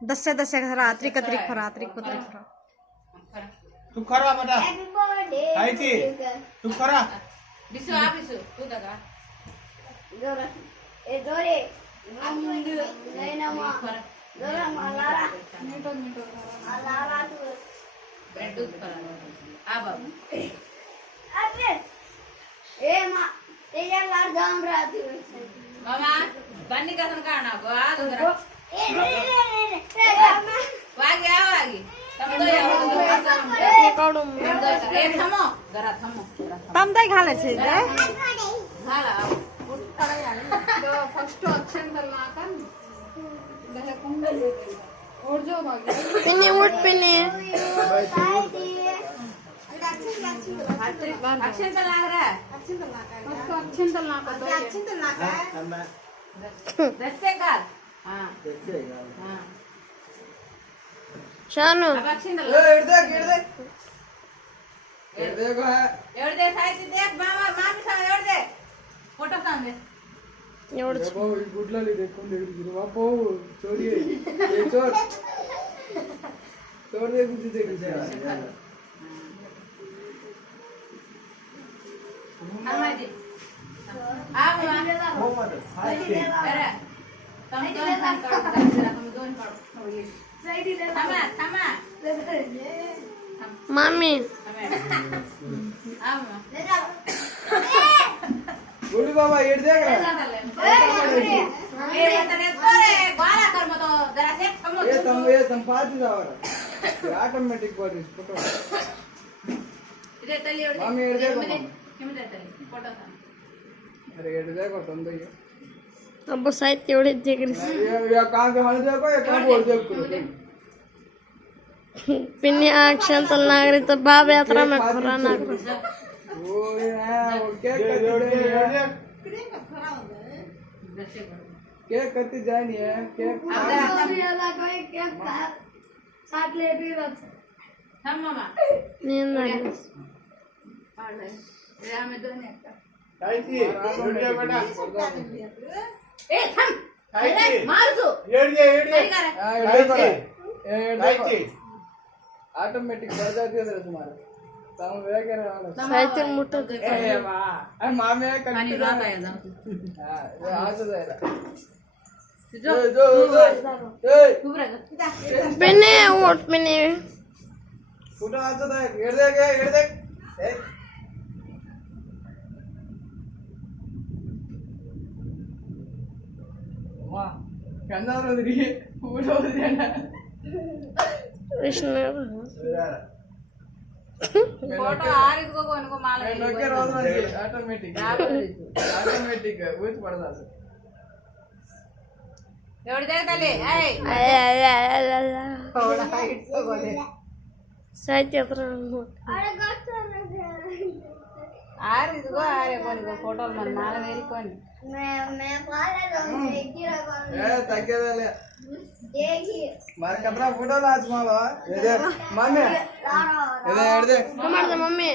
दस्या दस्या खरा त्रिक त्रिक खरा त्रिक त्रिक खरा तू खरा बेटा काय ती तू खरा बिसु आ बिसु तू दगा जोरा ए जोरे आमुंदु नैनमा जोरा मालारा मिटो मिटो मालारा तू ब्रेड दूध खरा आ बाबू अरे ए मा तेजा लार जाम राती मामा बन्नी कसन काना गो आ दरा ए रे वागी आ वागी तम तो या काढून ए थमो जरा थमो तम दai घाले छे रे हाला तो फर्स्ट ऑप्शन पर माकन दहे कुंडल और जो भाग पिन्नी उठ पिन्नी अक्षंत लागरा उसको अक्षंतल नाको दो रस्ते घाल हा हा शानू अब अक्षंत एवढे दे साईड देख मामा मामी सांग एवढे दे फोटो सांग दे एवढंच गुडलाली देखून देखील बापो चोरी आहे हे चोर चोर देखून तिथे मामाजी आ मामा हो मदत अरे तुम दोन काढ तुम दोन काढ थांबा थांबा मामी गुडी बाबा येड दे का ये संपाद जावर ऑटोमेटिक बॉडी फोटो मामी येड दे अरे येड दे को तुम दे अब साहित्य एवढेच जे करीस या काम के हाल दे को या काम बोल दे को पिन्नी अक्षंतल नागरी तर बाब यात्रा में खुरा नागरी ओ यार वो क्या करते जानी है क्या నేను నాగరి काय ती व्हिडिओ बेटा येड दे काय ती ऑटोमेटिक बढ़ जाती है तुम्हारा साउंड वे के रहा साहित्य मोठं ए वाह अरे मामे कंटी हां आज जायला जो ए पिन्नी ओट पिन्नी कुठं असं आहे येड दे ए वाह कंदा रोदरी फोटो देना कृष्ण फोटो आरिको कोनको माला नोके रोज ऑटोमेटिक ऊच पडत असं एवढे दे तले साहित्य यात्रा आरिको आरे कोनको फोटो मन माला वेरी कोन ए तग्गेदले मार कतरा फोटो लाच मावा मामे मम्मी